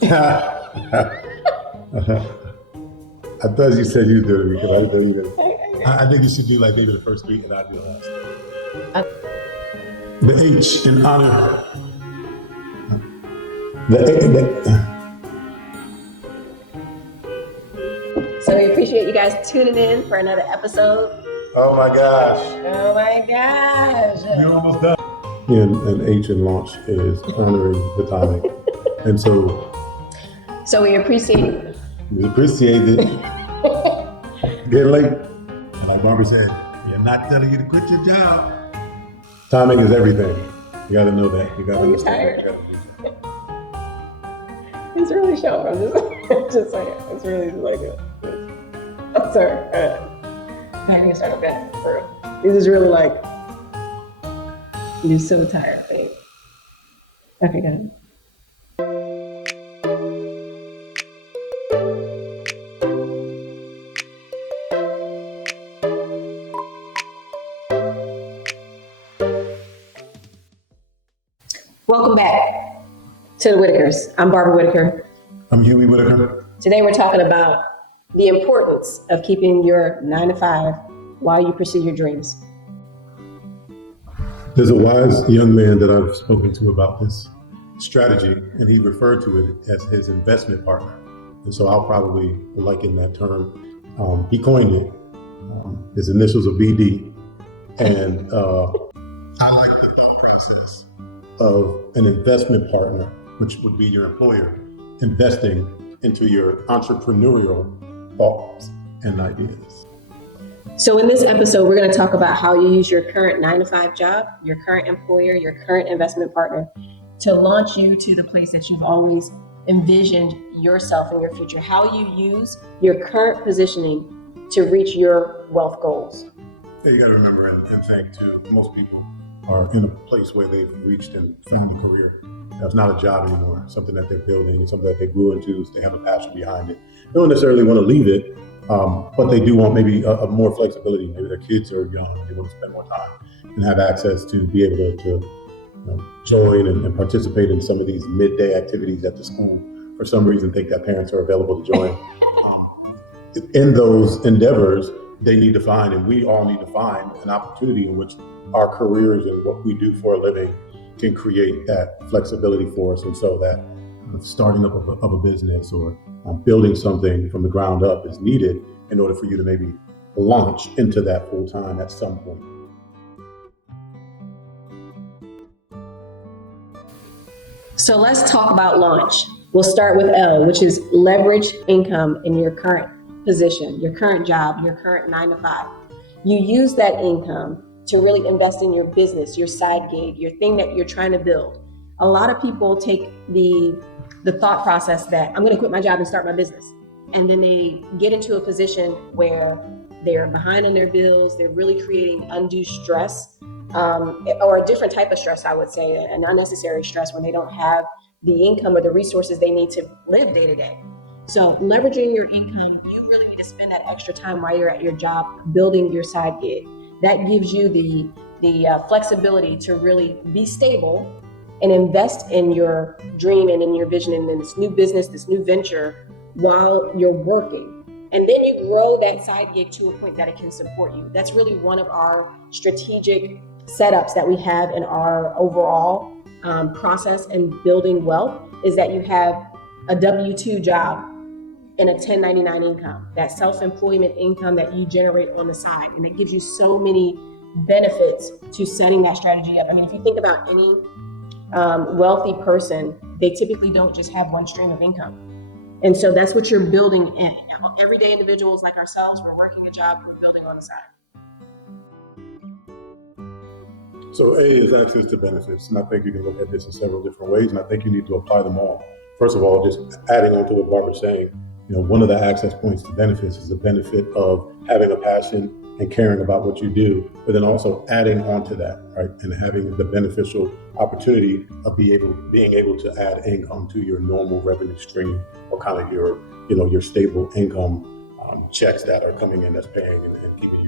I thought you said you did it because I didn't do it. I think you should do like maybe the first beat and I'd be last. The H in honor. So we appreciate you guys tuning in for another episode. Oh my gosh. Oh my gosh. You're almost done. And H in launch is honoring the timing. And so we appreciate it. We appreciate it. Get late. And like Barbara said, we're not telling you to quit your job. Timing is everything. You got to know that. You got to understand that. It's really showing. I'm just saying. It's really like it. I'm sorry. I'm having to start again. This is really like, you're so tired, babe. Okay, go ahead. Welcome back to the Whittakers. I'm Barbara Whittaker. I'm Huey Whittaker. Today we're talking about the importance of keeping your 9 to 5 while you pursue your dreams. There's a wise young man that I've spoken to about this strategy, and he referred to it as his investment partner. And so I'll probably liken that term. He coined it. His initials are BD. And I like the thought process of an investment partner, which would be your employer, investing into your entrepreneurial thoughts and ideas. So in this episode, we're going to talk about how you use your current 9 to 5 job, your current employer, your current investment partner to launch you to the place that you've always envisioned yourself in your future, how you use your current positioning to reach your wealth goals. Yeah, you got to remember, in fact, too, most people are in a place where they've reached and found a career. That's not a job anymore, something that they're building, something that they grew into, so they have a passion behind it. They don't necessarily want to leave it, but they do want maybe a more flexibility. Maybe their kids are young, they want to spend more time and have access to be able to join and participate in some of these midday activities at the school. For some reason, think that parents are available to join. In those endeavors, they need to find, and we all need to find, an opportunity in which our careers and what we do for a living can create that flexibility for us. And so that starting up of a business or building something from the ground up is needed in order for you to maybe launch into that full time at some point. So let's talk about launch. We'll start with L, which is leverage income in your current position, your current job, your current 9 to 5. You use that income to really invest in your business, your side gig, your thing that you're trying to build. A lot of people take the thought process that I'm going to quit my job and start my business. And then they get into a position where they're behind on their bills, they're really creating undue stress, or a different type of stress, I would say, an unnecessary stress when they don't have the income or the resources they need to live day to day. So leveraging your income, you really need to spend that extra time while you're at your job building your side gig. That gives you the flexibility to really be stable and invest in your dream and in your vision and in this new business, this new venture while you're working. And then you grow that side gig to a point that it can support you. That's really one of our strategic setups that we have in our overall process in building wealth, is that you have a W-2 job and a 1099 income, that self-employment income that you generate on the side. And it gives you so many benefits to setting that strategy up. I mean, if you think about any wealthy person, they typically don't just have one stream of income. And so that's what you're building in. Everyday individuals like ourselves, we're working a job, we're building on the side. So A is access to benefits. And I think you can look at this in several different ways, and I think you need to apply them all. First of all, just adding on to what Barbara's saying, one of the access points to benefits is the benefit of having a passion and caring about what you do, but then also adding on to that, right? And having the beneficial opportunity of being able to add income to your normal revenue stream, or kind of your stable income checks that are coming in that's paying and keeping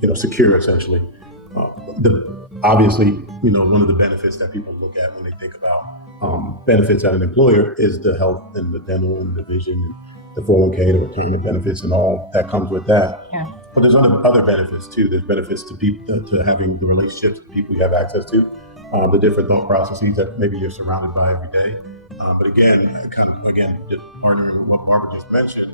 you, secure essentially. Obviously, one of the benefits that people look at when they think about benefits at an employer is the health and the dental and the vision and the 401k, the retirement benefits, and all that comes with that. Yeah. But there's other benefits too. There's benefits to people, to having the relationships with people you have access to, the different thought processes that maybe you're surrounded by every day. But again, just partnering with what Barbara just mentioned,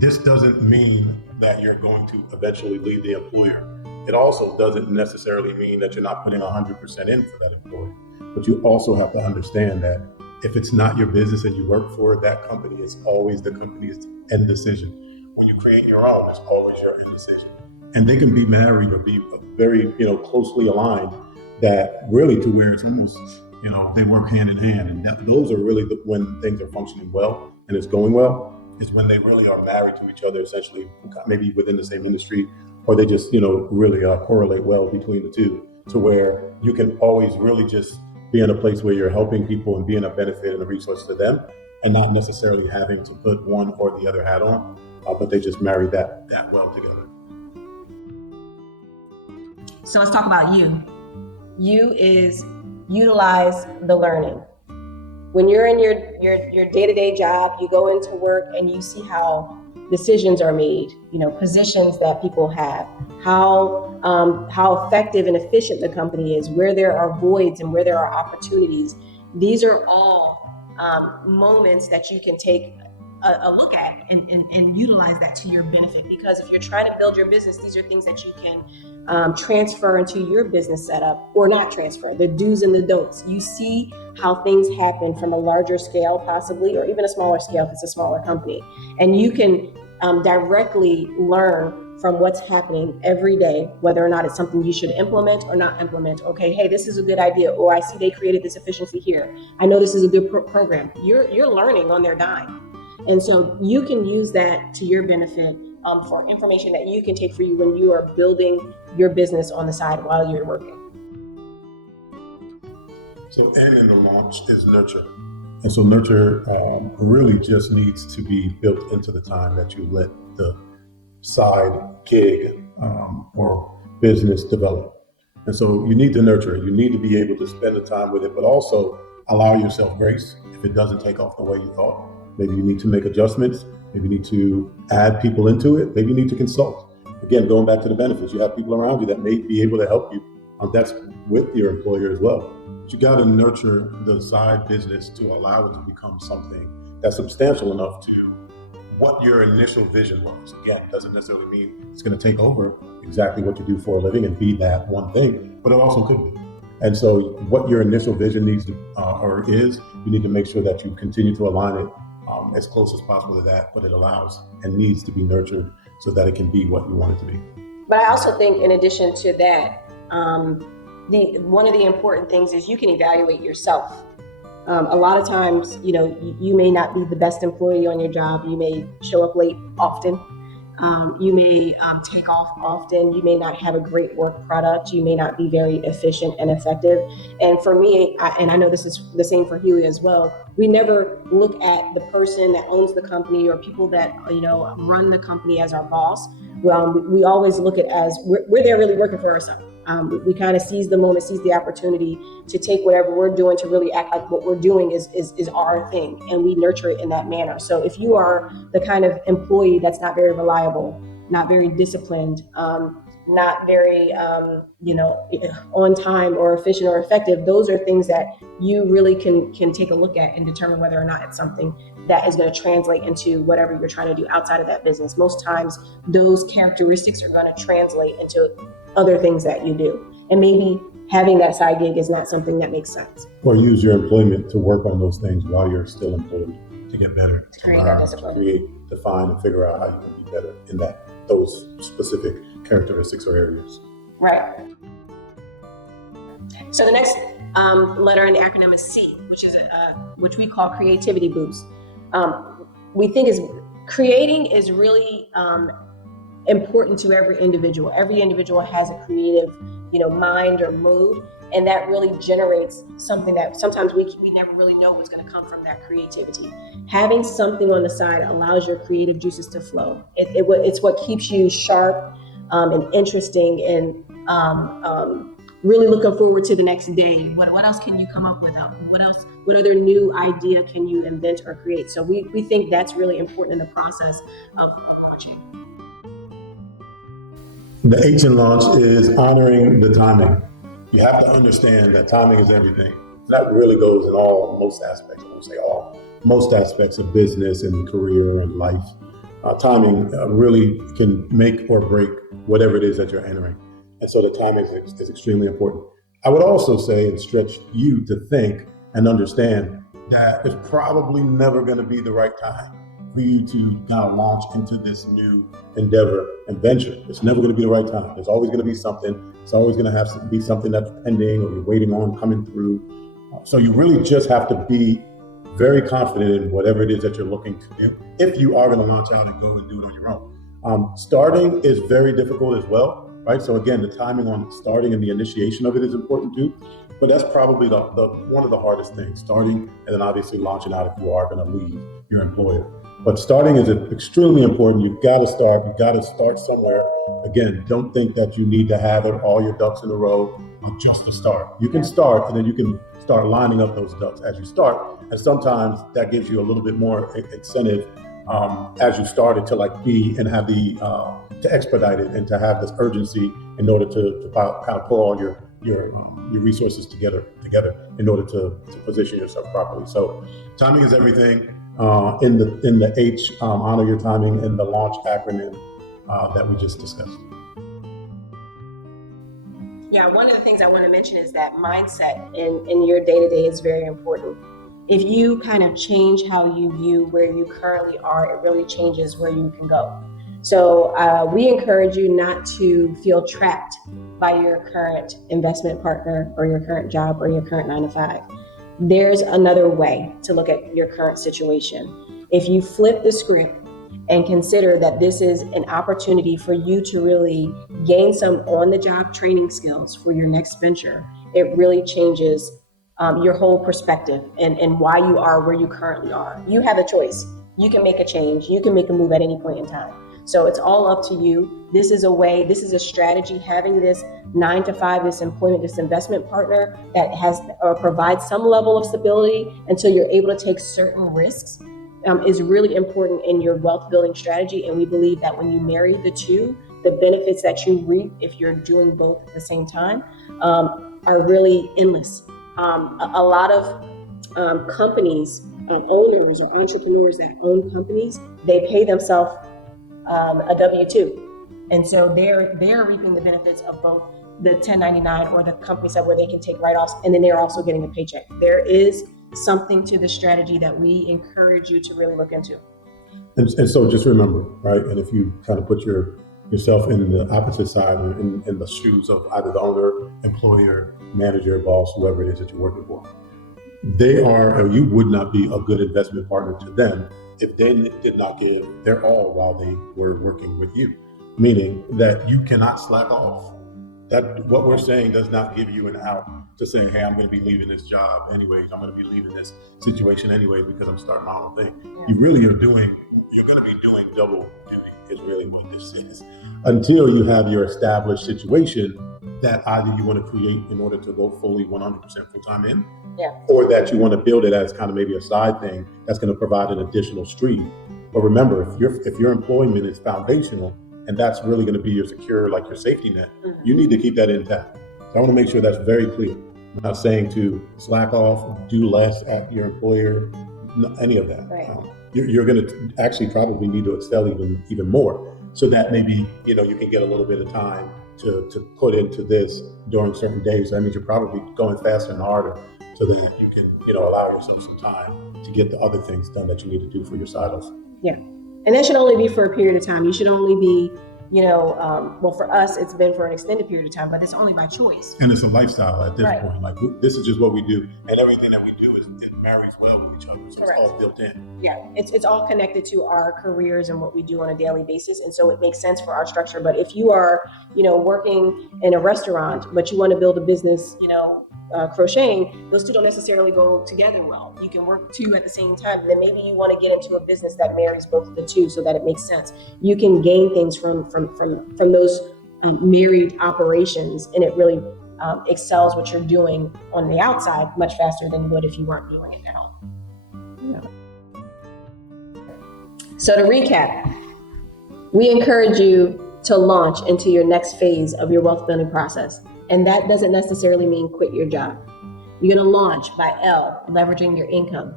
this doesn't mean that you're going to eventually leave the employer. It also doesn't necessarily mean that you're not putting 100% in for that employee. But you also have to understand that if it's not your business and you work for that company, it's always the company's end decision. When you create your own, it's always your end decision. And they can be married or be very, closely aligned, that really to where it's almost, they work hand in hand. And those are really when things are functioning well and it's going well, is when they really are married to each other, essentially, maybe within the same industry, or they just, really correlate well between the two, to where you can always really just be in a place where you're helping people and being a benefit and a resource to them, and not necessarily having to put one or the other hat on, but they just marry that well together. So let's talk about you. You is utilize the learning. When you're in your day-to-day job, you go into work and you see how decisions are made, positions that people have, how effective and efficient the company is, where there are voids and where there are opportunities. These are all moments that you can take a look at and utilize that to your benefit. Because if you're trying to build your business, these are things that you can transfer into your business setup, or not transfer, the do's and the don'ts. You see how things happen from a larger scale, possibly, or even a smaller scale if it's a smaller company. And you can directly learn from what's happening every day, whether or not it's something you should implement or not implement. Okay, hey, this is a good idea. Or I see they created this efficiency here. I know this is a good program. You're learning on their dime. And so you can use that to your benefit for information that you can take for you when you are building your business on the side while you're working. So N in the launch is nurture. And so nurture really just needs to be built into the time that you let the side gig or business develop. And so you need to nurture it. You need to be able to spend the time with it, but also allow yourself grace if it doesn't take off the way you thought. Maybe you need to make adjustments. Maybe you need to add people into it. Maybe you need to consult. Again, going back to the benefits, you have people around you that may be able to help you. That's with your employer as well. But you got to nurture the side business to allow it to become something that's substantial enough to what your initial vision was. Again, doesn't necessarily mean it's going to take over exactly what you do for a living and be that one thing, but it also could be. And so what your initial vision needs to, or is, you need to make sure that you continue to align it as close as possible to that, but it allows and needs to be nurtured so that it can be what you want it to be. But I also think in addition to that, one of the important things is you can evaluate yourself. A lot of times, you may not be the best employee on your job. You may show up late often. You may take off often. You may not have a great work product. You may not be very efficient and effective. And for me, and I know this is the same for Huey as well, we never look at the person that owns the company or people that run the company as our boss. We always look at it as we're there really working for ourselves. We kind of seize the moment, seize the opportunity to take whatever we're doing to really act like what we're doing is our thing, and we nurture it in that manner. So if you are the kind of employee that's not very reliable, not very disciplined, not very on time or efficient or effective, those are things that you really can take a look at and determine whether or not it's something that is going to translate into whatever you're trying to do outside of that business. Most times those characteristics are going to translate into other things that you do. And maybe having that side gig is not something that makes sense. Or use your employment to work on those things while you're still employed to get better, to create that discipline, to create, define, and figure out how you can be better in those specific characteristics or areas. Right. So the next letter in the acronym is C, which we call creativity boost. We think creating is really important to every individual. Every individual has a creative, mind or mood, and that really generates something that sometimes we never really know what's going to come from that creativity. Having something on the side allows your creative juices to flow. It's what keeps you sharp and interesting and really looking forward to the next day. What else can you come up with? What other new idea can you invent or create? So we think that's really important in the process of launching. The H in launch is honoring the timing. You have to understand that timing is everything. That really goes in most aspects. I won't say all, most aspects of business and career and life. Timing really can make or break whatever it is that you're entering. And so the timing is extremely important. I would also say and stretch you to think and understand that it's probably never going to be the right time for you to kind of launch into this new endeavor and venture. It's never going to be the right time. There's always going to be something. It's always going to have to be something that's pending or you're waiting on coming through. So you really just have to be very confident in whatever it is that you're looking to do if you are going to launch out and go and do it on your own. Starting is very difficult as well, right? So again, the timing on starting and the initiation of it is important too. But that's probably the one of the hardest things, starting and then obviously launching out if you are going to leave your employer. But starting is extremely important. You've got to start. You've got to start somewhere. Again, don't think that you need to have all your ducks in a row just to start. You can start, and then you can start lining up those ducks as you start. And sometimes that gives you a little bit more incentive as you started to have to expedite it and to have this urgency in order to kind of pull all your resources together in order to position yourself properly. So timing is everything. In the H, honor your timing, in the launch acronym that we just discussed. Yeah, one of the things I want to mention is that mindset in your day-to-day is very important. If you kind of change how you view where you currently are, it really changes where you can go. So we encourage you not to feel trapped by your current investment partner or your current job or your current 9-to-5. There's another way to look at your current situation. If you flip the script and consider that this is an opportunity for you to really gain some on-the-job training skills for your next venture, it really changes your whole perspective and why you are where you currently are. You have a choice. You can make a change. You can make a move at any point in time. So it's all up to you. This is a strategy, having this 9-to-5, this employment, this investment partner that has or provides some level of stability until you're able to take certain risks is really important in your wealth building strategy. And we believe that when you marry the two, the benefits that you reap if you're doing both at the same time are really endless. A lot of companies, owners or entrepreneurs that own companies, they pay themselves a W-2. And so they're reaping the benefits of both the 1099 or the company side where they can take write-offs, and then they're also getting a paycheck. There is something to the strategy that we encourage you to really look into. And so just remember, right? And if you kind of put yourself in the opposite side, in the shoes of either the owner, employer, manager, boss, whoever it is that you're working for, you would not be a good investment partner to them if they did not give their all while they were working with you. Meaning that you cannot slack off. That what we're saying does not give you an out to say, hey, I'm going to be leaving this job anyways. I'm going to be leaving this situation anyway because I'm starting my own thing. Yeah. You're going to be doing double duty is really what this is. Until you have your established situation that either you want to create in order to go fully 100% full-time in, or that you want to build it as kind of maybe a side thing that's going to provide an additional stream. But remember, if your employment is foundational, and that's really going to be your secure, like your safety net, you need to keep that intact. So I want to make sure that's very clear. I'm not saying to slack off, do less at your employer, any of that. Right. You're going to actually probably need to excel even more, so that maybe you can get a little bit of time to put into this during certain days. That means you're probably going faster and harder, so that you can allow yourself some time to get the other things done that you need to do for your side hustle. Yeah. And that should only be for a period of time. You should only be, well, for us, it's been for an extended period of time, but it's only by choice. And it's a lifestyle at this point. Like, this is just what we do. And everything that we do it marries well with each other. So Correct. It's all built in. Yeah, it's all connected to our careers and what we do on a daily basis. And so it makes sense for our structure. But if you are, working in a restaurant, but you want to build a business, crocheting, those two don't necessarily go together well. You can work two at the same time, and then maybe you want to get into a business that marries both of the two so that it makes sense. You can gain things from those married operations, and it really excels what you're doing on the outside much faster than you would if you weren't doing it at home. So to recap, we encourage you to launch into your next phase of your wealth building process. And that doesn't necessarily mean quit your job. You're going to launch by L, leveraging your income.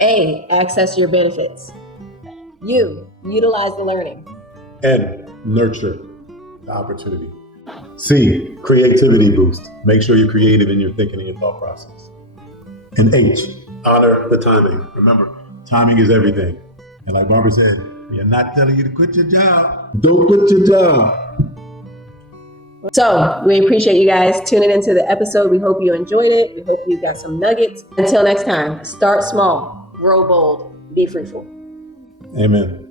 A, access your benefits. U, utilize the learning. N, nurture the opportunity. C, creativity boost. Make sure you're creative in your thinking and your thought process. And H, honor the timing. Remember, timing is everything. And like Barbara said, we are not telling you to quit your job. Don't quit your job. So we appreciate you guys tuning into the episode. We hope you enjoyed it. We hope you got some nuggets. Until next time, start small, grow bold, be fruitful. Amen.